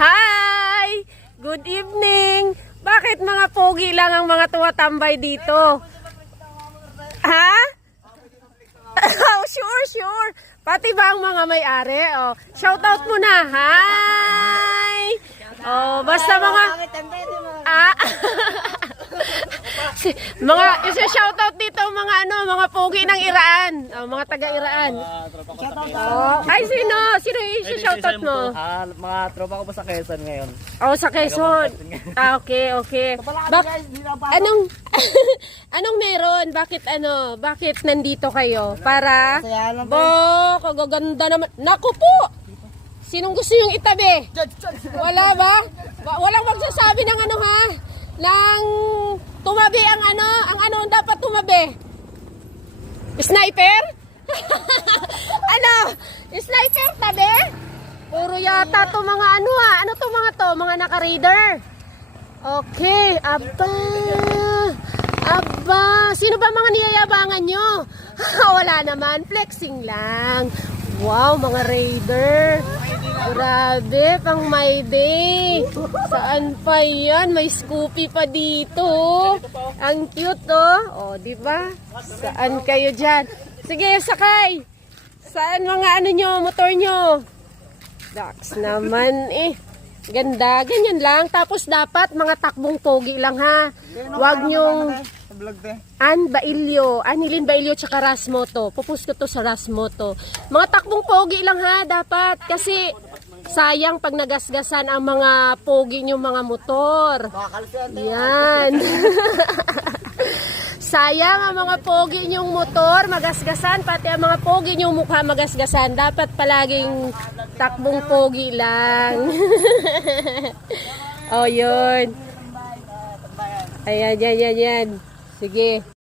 Hi! Good evening! Bakit mga pogi lang ang mga tumatambay dito? Ha? Oh, sure. Pati ba ang mga may-ari? Oh, shoutout muna. Hi! Oh, basta mga... mga isa-shoutout dito mga pogi ng Iraan. Oh, mga taga-Iraan. Oh, ay sino? Sino isa-shoutout mo? Mga tropa ko po sa Quezon ngayon. Oh, sa Quezon. Okay. Anong meron? Bakit nandito kayo? Para kagaganda naman. Naku po. Sinong gusto yung itabi? Wala ba? Walang magsasabi ng ng tumabi ang dapat tumabi? Sniper? Sniper tabi? Puro yata to mga ano to mga naka-raider. Okay, aba, sino ba mga niyayabangan nyo? Wala naman, flexing lang. Wow, mga raider. Grabe, pang my day. Saan pa yan? May Scoopy pa dito. Ang cute, oh. Oh, di ba? Saan kayo dyan? Sige, sakay. Saan mga motor nyo? Dax naman eh. Ganda, ganyan lang. Tapos dapat mga takbong pogi lang ha. Huwag nyong... Anilin Bailio tsaka Rasmoto. Pupus ko to sa Rasmoto. Mga takbong pogi lang ha, dapat. Kasi sayang pag nagasgasan ang mga pogi nyo mga motor. Yan. Sayang ang mga pogi nyong motor magasgasan, pati ang mga pogi nyong mukha magasgasan. Dapat palaging takbong pogi lang. Oh, yun. Ayan. Sige.